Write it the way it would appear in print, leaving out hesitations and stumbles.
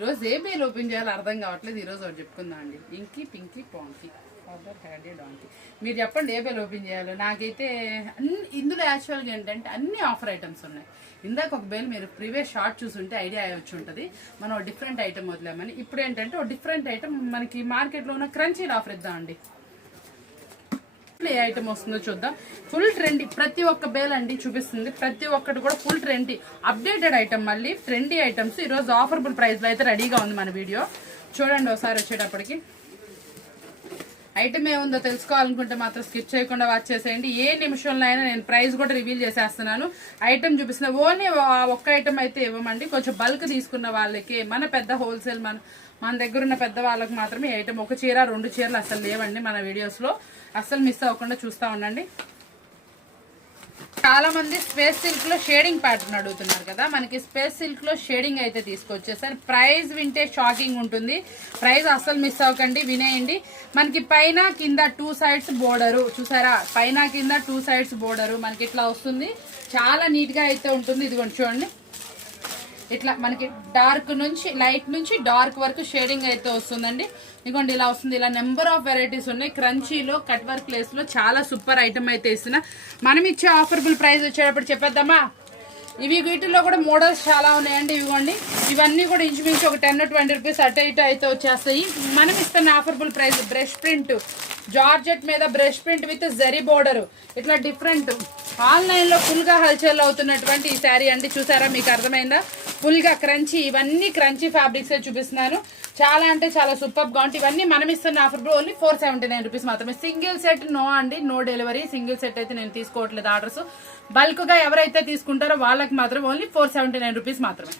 ఈరోజు ఏ bale open చేయాలో అర్థం కావట్లేదు. ఈరోజు ఒకటి చెప్పుకుందాం అండి. Inky pinky ponky father had a donkey. మీరు చెప్పండి ఏ బేల్ ఓపెన్ చేయాలో. నాకైతే ఇందులో యాక్చువల్గా ఏంటంటే అన్ని ఆఫర్ ఐటమ్స్ ఉన్నాయి. ఇందాక ఒక బేల్ మీరు ప్రీవియస్ షార్ట్ చూసుంటే ఐడియా వచ్చి ఉంటుంది. మనం డిఫరెంట్ ఐటమ్ వదిలేమని. ఇప్పుడు ఏంటంటే ఒక డిఫరెంట్ ఐటమ్ మనకి మార్కెట్లో ఉన్న క్రంచీలు ఆఫర్ ఇద్దామండి. ఏ ఐటమ్ వస్తుందో చూద్దాం. ఫుల్ ట్రెండీ ప్రతి ఒక్క బేల్ అండి చూపిస్తుంది. ప్రతి ఒక్కటి కూడా ఫుల్ ట్రెండీ అప్డేటెడ్ ఐటమ్, మళ్ళీ ట్రెండీ ఐటమ్స్ ఈరోజు ఆఫర్బుల్ ప్రైస్లో అయితే రెడీగా ఉంది మన వీడియో. చూడండి ఒకసారి వచ్చేటప్పటికి. ఐటమ్ ఏముందో తెలుసుకోవాలనుకుంటే మాత్రం స్కిప్ చేయకుండా వాచ్ చేసేయండి. ఏ నిమిషంలో అయినా నేను ప్రైస్ కూడా రివీల్ చేసేస్తున్నాను. ఐటమ్ చూపిస్తున్నా. ఓన్లీ ఒక్క ఐటమ్ అయితే ఇవ్వమండి. కొంచెం బల్క్ తీసుకున్న వాళ్ళకి, మన పెద్ద హోల్సేల్ మన దగ్గర ఉన్న పెద్ద వాళ్ళకి మాత్రమే ఐటమ్. ఒక చీర 2 చీరలు అసలు లేవండి మన వీడియోస్లో. అస్సలు మిస్ అవ్వకుండా చూస్తూ ఉండండి. చాలా మంది స్పేస్ సిల్క్ లో షేడింగ్ ప్యాటర్న్ అడుగుతున్నారు కదా. మనకి స్పేస్ సిల్క్ లో షేడింగ్ అయితే తీసుకొచ్చేసారు. ప్రైస్ వింటే షాకింగ్ ఉంటుంది. ప్రైస్ అస్సలు మిస్ అవ్వకండి, వినేయండి. మనకి పైన కింద 2 సైడ్స్ బోర్డరు చూసారా. పైన కింద 2 సైడ్స్ బోర్డరు మనకి ఇట్లా వస్తుంది. చాలా నీట్ గా అయితే ఉంటుంది. ఇదిగోండి చూడండి. ఇట్లా మనకి డార్క్ నుంచి లైట్ నుంచి డార్క్ వరకు షేడింగ్ అయితే వస్తుందండి. ఇదిగోండి ఇలా వస్తుంది. ఇలా నెంబర్ ఆఫ్ వెరైటీస్ ఉన్నాయి. క్రంచీలో కట్ వర్క్ లేస్ లో చాలా సూపర్ ఐటమ్ అయితే ఇస్తున్నా. మనం ఇచ్చే ఆఫర్బుల్ ప్రైస్ వచ్చేటప్పుడు చెప్పేద్దామా. వీటిల్లో కూడా మోడల్స్ చాలా ఉన్నాయండి. ఇవ్వండి ఇవన్నీ కూడా ఇంచుమించు ఒక 10-20 రూపీస్ అటు ఇటు అయితే వచ్చేస్తాయి. మనం ఇస్తున్న affordable price brush print georgette మీద brush print with zari border ఇట్లా డిఫరెంట్. ఆన్లైన్ లో ఫుల్ గా హల్చల్ అవుతున్నటువంటి ఈ శారీ అండి. చూసారా, మీకు అర్థమైందా. ఫుల్ గా క్రంచీ, ఇవన్నీ క్రంచీ ఫ్యాబ్రిక్స్ చూపిస్తున్నాను. చాలా అంటే చాలా సూపర్ గా ఉంటాయి. ఇవన్నీ మనం ఇస్తున్న ఆఫర్ ఓన్లీ 479 రూపీస్ మాత్రమే. సింగిల్ సెట్ నో అండి, నో డెలివరీ. సింగిల్ సెట్ అయితే నేను తీసుకోవట్లేదు ఆర్డర్స్. బల్క్ గా ఎవరైతే తీసుకుంటారో వాళ్ళకి మాత్రం ఓన్లీ 479 రూపీస్ మాత్రమే.